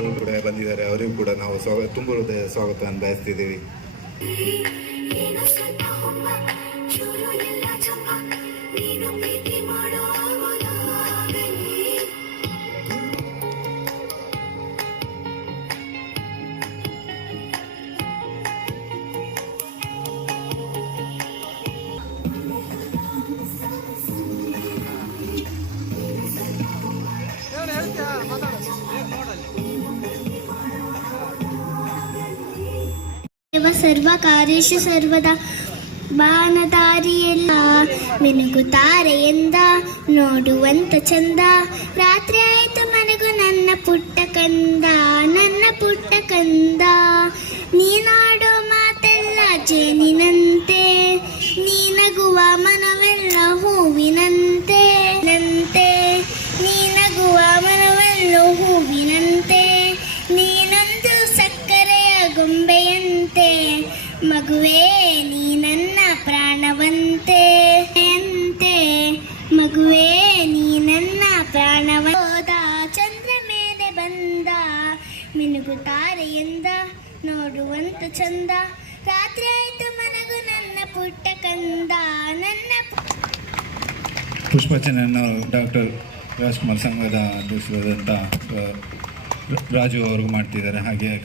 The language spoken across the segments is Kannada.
ಗಣೇಶ್ನವರು ಕೂಡ ಬಂದಿದ್ದಾರೆ. ಅವರಿಗೂ ಕೂಡ ನಾವು ಸ್ವಾಗತ ತುಂಬ ಹೃದಯ ಸ್ವಾಗತವನ್ನು ಬಯಸ್ತಿದ್ದೀವಿ. ದೇವ ಸರ್ವ ಕಾರ್ಯೇಶು ಸರ್ವದ ಬಾನದಾರಿಯೆಲ್ಲ ಮಿನುಗುತ್ತಾರೆ ಎಂದ ನೋಡುವಂತ ಚಂದ. ರಾತ್ರಿ ಆಯಿತು ಮನಗು ನನ್ನ ಪುಟ್ಟ ಕಂದ, ನನ್ನ ಪುಟ್ಟ ಕಂದ. ನೀನಾಡೋ ಮಾತೆಲ್ಲ ಜೇನಿನಂತೆ, ನೀನಗುವ ಮನವೆಲ್ಲ ಹೂವಿನಂತೆ. ಮಗುವೇ, ನೀ ನನ್ನ ಪ್ರಾಣವಂತೆ. ಎಂತೆ? ಮಗುವೇ, ನೀ ನನ್ನ ಪ್ರಾಣವೋದ ಚಂದ್ರ ಮೇಲೆ ಬಂದ. ಮಿನುಗುತ್ತಾರೆ ಎಂದ, ನೋಡುವಂತ ಚಂದ. ರಾತ್ರಿ ಆಯ್ತು, ಮನಗು ನನ್ನ ಪುಟ್ಟ ಕಂದ. ನನ್ನ ಪುಷ್ಪಚನನ್ನು ಡಾಕ್ಟರ್ ರಾಜ್ಕುಮಾರ್ ಸಂಘದ ಅಧ್ಯಕ್ಷರಾದಂಥ ರಾಜು ಅವರು ಮಾಡ್ತಿದ್ದಾರೆ. ಹಾಗೆ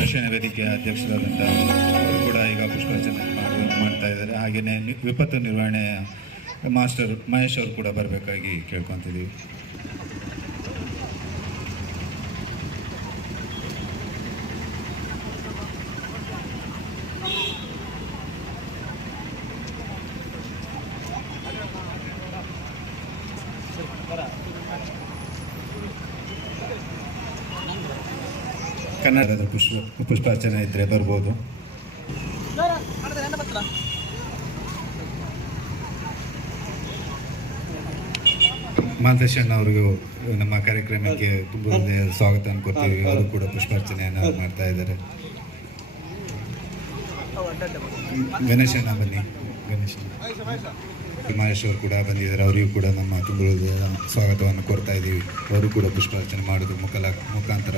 ರಕ್ಷಣ ವೇದಿಕೆಯ ಅಧ್ಯಕ್ಷರಾದಂಥ ಪುಷ್ಪಚನ ಮಾಡ್ತಾ ಇದ್ದಾರೆ. ಹಾಗೆಯೇ ವಿಪತ್ತು ನಿರ್ವಹಣೆ ಮಾಸ್ಟರ್ ಮಹೇಶ್ ಅವರು ಕೂಡ ಬರಬೇಕಾಗಿ ಕೇಳ್ಕೊತಿದ್ದೀವಿ ಕನ್ನಡದ ಪುಷ್ಪ, ಪುಷ್ಪಾರ್ಚನೆ ಇದ್ದರೆ ಬರ್ಬೋದು. ಮಾಲ್ತೇಶನ್ ಅವರಿಗೂ ನಮ್ಮ ಕಾರ್ಯಕ್ರಮಕ್ಕೆ ತುಂಬ ಸ್ವಾಗತ ಅನ್ಕೋತೀವಿ. ಅವರು ಕೂಡ ಪುಷ್ಪಾರ್ಚನೆಯನ್ನು ಮಾಡ್ತಾ ಇದ್ದಾರೆ. ಗಣೇಶನ ಬನ್ನಿ. ಗಣೇಶ್ ಮಹೇಶ್ ಅವರು ಕೂಡ ಬಂದಿದ್ದಾರೆ. ಅವರಿಗೂ ಕೂಡ ನಮ್ಮ ತುಂಬ ಹೃದಯದ ಸ್ವಾಗತವನ್ನು ಕೋರ್ತಾ ಇದ್ದೀವಿ. ಅವರು ಕೂಡ ಪುಷ್ಪಾರ್ಚನೆ ಮಾಡೋದು ಮುಖಲ, ಮುಖಾಂತರ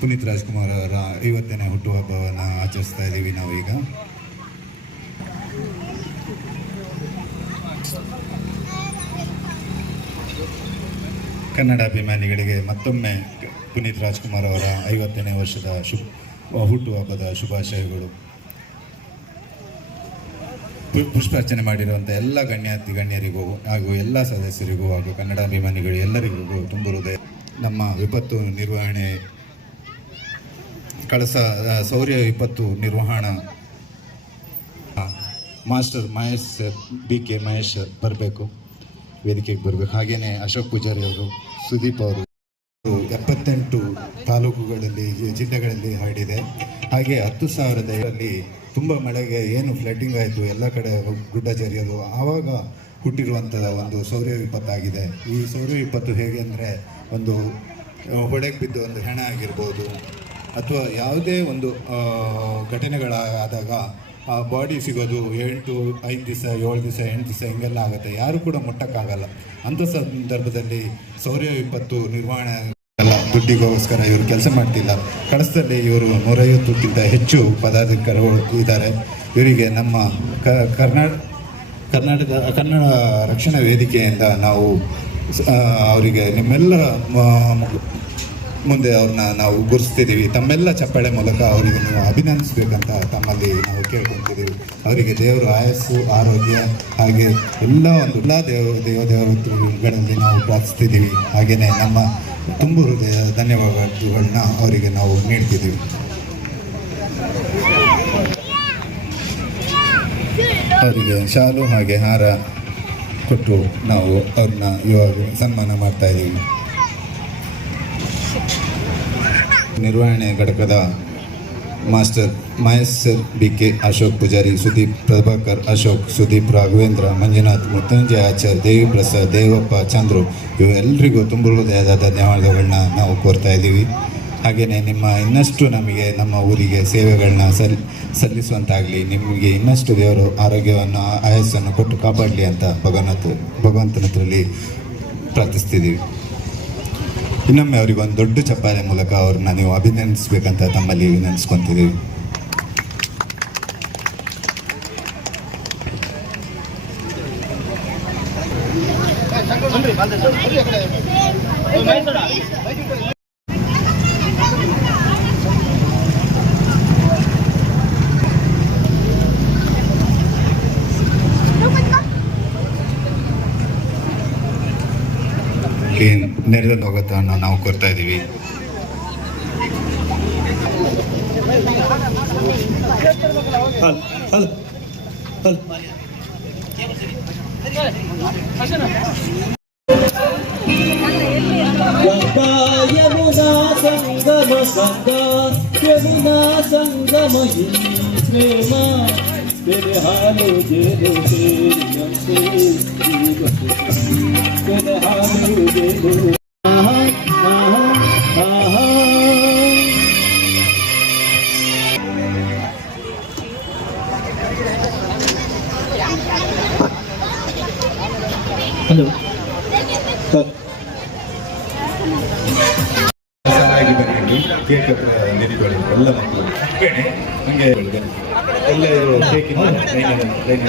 ಪುನೀತ್ ರಾಜ್ಕುಮಾರ್ ಅವರ ಐವತ್ತನೇ ಹುಟ್ಟುಹಬ್ಬವನ್ನು ಆಚರಿಸ್ತಾ ಇದ್ದೀವಿ ನಾವು ಕನ್ನಡ ಅಭಿಮಾನಿಗಳಿಗೆ ಮತ್ತೊಮ್ಮೆ ಪುನೀತ್ ರಾಜ್ಕುಮಾರ್ ಅವರ ಐವತ್ತನೇ ವರ್ಷದ ಶುಭ ಹುಟ್ಟುಹಬ್ಬದ ಶುಭಾಶಯಗಳು. ಪುಷ್ಪಾರ್ಚನೆ ಮಾಡಿರುವಂಥ ಎಲ್ಲ ಗಣ್ಯಾತಿ ಗಣ್ಯರಿಗೂ ಹಾಗೂ ಎಲ್ಲ ಸದಸ್ಯರಿಗೂ ಹಾಗೂ ಕನ್ನಡ ಅಭಿಮಾನಿಗಳು ಎಲ್ಲರಿಗೂ ತುಂಬ ಹೃದಯ, ನಮ್ಮ ವಿಪತ್ತು ನಿರ್ವಹಣೆ, ಕಳಸ, ಸೌರ್ಯ ವಿಪತ್ತು ನಿರ್ವಹಣಾ master Mahesh sir, B K Mahesh sir ಬರಬೇಕು, ವೇದಿಕೆಗೆ ಬರಬೇಕು. ಹಾಗೆಯೇ ಅಶೋಕ್ ಪೂಜಾರಿ ಅವರು, ಸುದೀಪ್ ಅವರು, ಎಪ್ಪತ್ತೆಂಟು ತಾಲೂಕುಗಳಲ್ಲಿ, ಜಿಲ್ಲೆಗಳಲ್ಲಿ ಹರಡಿದೆ ಹಾಗೆ ಹತ್ತು ಸಾವಿರದ ಅಲ್ಲಿ ತುಂಬ ಮಳೆಗೆ ಏನು ಫ್ಲಡ್ಡಿಂಗ್ ಆಯಿತು, ಎಲ್ಲ ಕಡೆ ಗುಡ್ಡ ಜರಿಯೋದು, ಆವಾಗ ಹುಟ್ಟಿರುವಂಥ ಒಂದು ಸೌರ್ಯ ವಿಪತ್ತಾಗಿದೆ. ಈ ಸೌರ್ಯ ವಿಪತ್ತು ಹೇಗೆ ಅಂದರೆ ಒಂದು ಹೊಡೆಗೆ ಬಿದ್ದು ಒಂದು ಹೆಣ ಆಗಿರ್ಬೋದು, ಅಥವಾ ಯಾವುದೇ ಒಂದು ಘಟನೆಗಳಾದಾಗ ಆ ಬಾಡಿ ಸಿಗೋದು ಎಂಟು, ಐದು ದಿವಸ, ಏಳು ದಿವಸ, ಎಂಟು ದಿವಸ ಹಿಂಗೆಲ್ಲ ಆಗುತ್ತೆ. ಯಾರು ಕೂಡ ಮುಟ್ಟಕ್ಕಾಗಲ್ಲ. ಅಂಥ ಸಂದರ್ಭದಲ್ಲಿ ಸೌರ್ಯ ವಿಪತ್ತು ನಿರ್ವಹಣೆ ಅಲ್ಲ ದುಡ್ಡಿಗೋಸ್ಕರ ಇವರು ಕೆಲಸ ಮಾಡ್ತಿಲ್ಲ. ಕಳಸದಲ್ಲಿ ಇವರು ನೂರೈವತ್ತಕ್ಕಿಂತ ಹೆಚ್ಚು ಪದಾಧಿಕಾರಿಗಳು ಇದ್ದಾರೆ. ಇವರಿಗೆ ನಮ್ಮ ಕರ್ನಾಟಕ ಕರ್ನಾಟಕ, ಕನ್ನಡ ರಕ್ಷಣಾ ವೇದಿಕೆಯಿಂದ ನಾವು ಅವರಿಗೆ ನಿಮ್ಮೆಲ್ಲರ ಮುಂದೆ ಅವ್ರನ್ನ ನಾವು ಗುರುತಿಸ್ತಿದ್ದೀವಿ. ತಮ್ಮೆಲ್ಲ ಚಪ್ಪಾಳೆ ಮೂಲಕ ಅವರಿಗೆ ನೀವು ಅಭಿನಂದಿಸಬೇಕಂತ ತಮ್ಮಲ್ಲಿ ನಾವು ಕೇಳ್ಕೊತಿದ್ದೀವಿ ಅವರಿಗೆ ದೇವರು ಆಯಸ್ಸು, ಆರೋಗ್ಯ ಹಾಗೆ ಎಲ್ಲ ಒಂದು ಎಲ್ಲ ದೇವ ದೇವ ದೇವರುಗಳಲ್ಲಿ ನಾವು ಪ್ರಾರ್ಥಿಸ್ತಿದ್ದೀವಿ. ಹಾಗೆಯೇ ನಮ್ಮ ತುಂಬ ಹೃದಯ ಧನ್ಯವಾದಗಳನ್ನ ಅವರಿಗೆ ನಾವು ನೀಡ್ತಿದ್ದೀವಿ. ಅವರಿಗೆ ಶಾಲು ಹಾಗೆ ಹಾರ ಕೊಟ್ಟು ನಾವು ಅವ್ರನ್ನ ಇವಾಗ ಸನ್ಮಾನ ಮಾಡ್ತಾ ಇದ್ದೀವಿ. ನಿರ್ವಹಣೆ ಘಟಕದ master Mahesh sir B K Ashok Poojari, Sudeep Prabhakar Ashok, Sudeep Raghavendra, Manjunath Mrityunjaya Achar Devi Prasad Devappa, Chandru ಇವೆಲ್ಲರಿಗೂ ತುಂಬ ಹೃದಯದಾದ ಧನ್ಯವಾದಗಳನ್ನ ನಾವು ಕೋರ್ತಾ ಇದ್ದೀವಿ. ಹಾಗೆಯೇ ನಿಮ್ಮ ಇನ್ನಷ್ಟು ನಮಗೆ, ನಮ್ಮ ಊರಿಗೆ ಸೇವೆಗಳನ್ನ ಸಲ್, ಸಲ್ಲಿಸುವಂತಾಗಲಿ, ನಿಮಗೆ ಇನ್ನಷ್ಟು ದೇವರು ಆರೋಗ್ಯವನ್ನು, ಆಯಸ್ಸನ್ನು ಕೊಟ್ಟು ಕಾಪಾಡಲಿ ಅಂತ ಭಗವಂತ ಭಗವಂತನ ಹತ್ರಲ್ಲಿ ಪ್ರಾರ್ಥಿಸ್ತಿದ್ದೀವಿ. ಇನ್ನೊಮ್ಮೆ ಅವರಿಗೊಂದು ದೊಡ್ಡ ಚಪ್ಪಾಳೆ ಮೂಲಕ ಅವ್ರನ್ನ ನೀವು ಅಭಿನಂದಿಸ್ಬೇಕಂತ ತಮ್ಮಲ್ಲಿ ವಿನಂತಿಸ್ಕೊತಿದ್ದೀವಿ. ನೆರೆದ ಹೋಗೋದನ್ನು ನಾವು ಕೊಡ್ತಾ ಇದ್ದೀವಿ. ಗಂಗಾ ಯಮುನಾ ಸಂಗಮ ಸಂಗಮ Dedehalu Jedu Yamsu Dedehalu Jedu Aha Aha Aha Hello. Sir. ಚೆನ್ನಾಗಿ ಬನ್ನಿ ಕೇಕ್ ಎಲ್ಲ ಮಕ್ಕಳು ಎಲ್ಲ ಕೇಕಿನ ಲೈನ್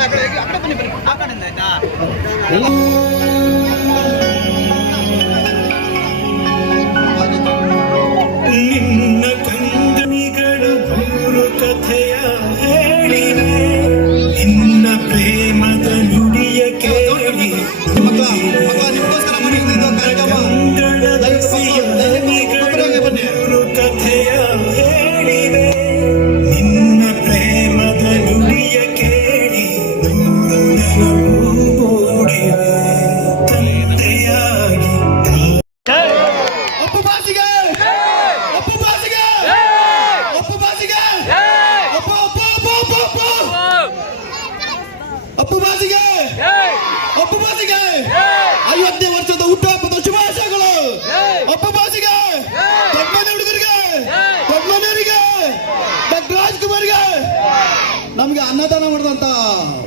ಅನ್ನದಾನ ಮಾಡಿದಂತ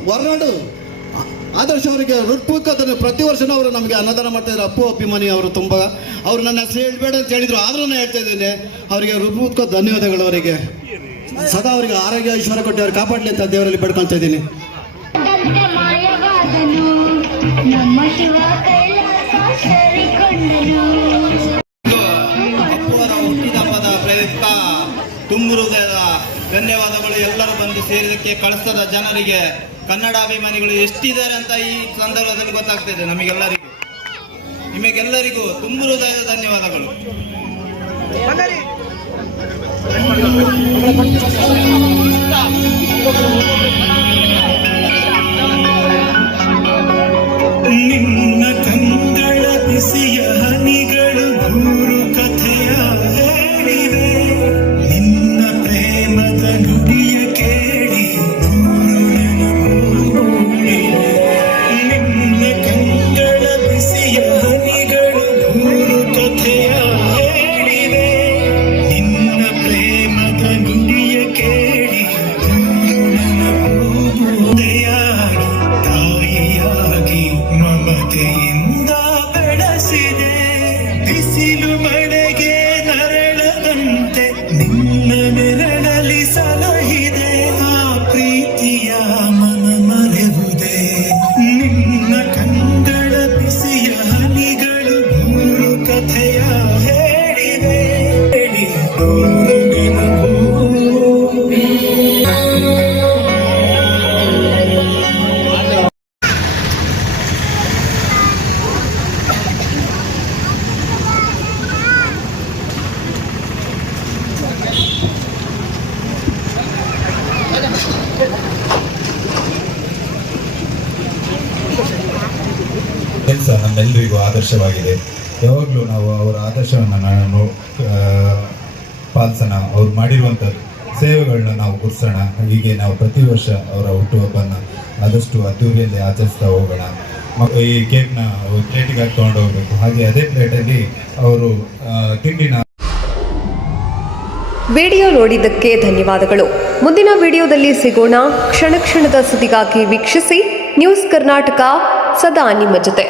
ವರ್ನಾಡು. ಆದರ್ಶ ಅವರಿಗೆ ಋಟ್ಪುಕ್ ಪ್ರತಿ ವರ್ಷನೂ ಅವರು ನಮಗೆ ಅನ್ನದಾನ ಮಾಡ್ತಾ ಇದ್ದಾರೆ. ಅಪ್ಪು ಅಭಿಮಾನಿ ಅವರು ತುಂಬ ಅವರು ನನ್ನ ಹೆಸರು ಹೇಳ್ಬೇಡ ಅಂತ ಹೇಳಿದ್ರು. ಆದರೂ ನಾನು ಹೇಳ್ತಾ ಇದ್ದೇನೆ ಅವರಿಗೆ ಹೃತ್ಪೂರ್ವಕ ಧನ್ಯವಾದಗಳು ಅವರಿಗೆ. ಸದಾ ಅವರಿಗೆ ಆರೋಗ್ಯ ಐಶ್ವರ್ಯ ಕೊಟ್ಟು ಅವ್ರು ಕಾಪಾಡಲಿ ಅಂತ ದೇವರಲ್ಲಿ ಬೇಡ್ಕೊಳ್ತಾ ಇದ್ದೀನಿ. ಅಪ್ಪು ಅವರ ಹುಟ್ಟಿದ ಹುಟ್ಟಿದಬ್ಬದ ಪ್ರಯುಕ್ತ ಹೃದಯದ ಧನ್ಯವಾದಗಳು ಎಲ್ಲರೂ ಬಂದು ಸೇರಿದಕ್ಕೆ ಕಳಿಸ್ತದ ಜನರಿಗೆ ಕನ್ನಡ ಅಭಿಮಾನಿಗಳು ಎಷ್ಟಿದ್ದಾರೆ ಅಂತ ಈ ಸಂದರ್ಭದಲ್ಲಿ ಗೊತ್ತಾಗ್ತಿದೆ ನಮಗೆಲ್ಲರಿಗೂ. ನಿಮಗೆಲ್ಲರಿಗೂ ತುಂಬ ಹೃದಯದ ಧನ್ಯವಾದಗಳು. ಮಮತೆಯಿಂದ ಬೆಳೆಸಿದೆ, ಬಿಸಿಲು ಮಳೆಗೆ ನರಳದಂತೆ ನಿನ್ನ ನೆರಳಲಿ ಸಲಹಿದೆ. ಆ ಪ್ರೀತಿಯ ಮನ ಮರೆಯುವುದೇ, ನಿನ್ನ ಕಂಗಳ ಬಿಸಿಯ ಹನಿಗಳು ಮೂರು ಕಥೆಯ ಹೇಳಿವೆ. ನಮ್ಮೆಲ್ಲರಿಗೂ ಆದರ್ಶವಾಗಿದೆ. ಯಾವಾಗಲೂ ನಾವು ಅವರ ಆದರ್ಶವನ್ನು ನಾನು ಪಾಲಿಸೋಣ ಅವ್ರು ಮಾಡಿರುವಂಥ ಸೇವೆಗಳನ್ನ ನಾವು ಗುರ್ಸೋಣ ಹೀಗೆ ನಾವು ಪ್ರತಿ ವರ್ಷ ಅವರ ಹುಟ್ಟುಹಬ್ಬನ ಆದಷ್ಟು ಅದ್ದೂರಿಯಲ್ಲಿ ಆಚರಿಸ್ತಾ ಹೋಗೋಣ. ಈ ಕೇಕ್ನ ಪ್ಲೇಟಿಗೆ ಹಾಕಿ ತೊಗೊಂಡು ಹೋಗ್ಬೇಕು. ಹಾಗೆ ಅದೇ ಪ್ಲೇಟಲ್ಲಿ ಅವರು ತಿಂಡಿನ ವಿಡಿಯೋ ನೋಡಿದ್ದಕ್ಕೆ ಧನ್ಯವಾದಗಳು. ಮುಂದಿನ ವಿಡಿಯೋದಲ್ಲಿ ಸಿಗೋಣ. ಕ್ಷಣ ಕ್ಷಣದ ಸುದ್ದಿಗಾಗಿ ವೀಕ್ಷಿಸಿ. ನ್ಯೂಸ್ ಕರ್ನಾಟಕ, ಸದಾ ನಿಮ್ಮ ಜೊತೆ.